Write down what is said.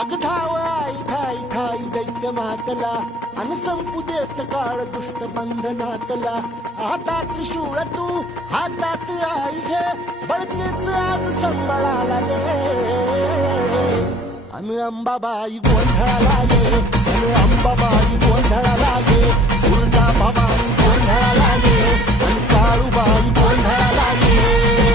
अग धाव आई ठाई ठाई दैत्य मातला अन संपू देत काळ दुष्ट बंधनातला. हातात त्रिशूळ तू हातात आई घे बळतेच आज संबळाला दे. अन अंबाबाई गोंधळाला गे अन अंबाबाई गोंधळाला गे. तुळजा भवानी गोंधळाला गे अन काळूबाई गोंधळाला गे.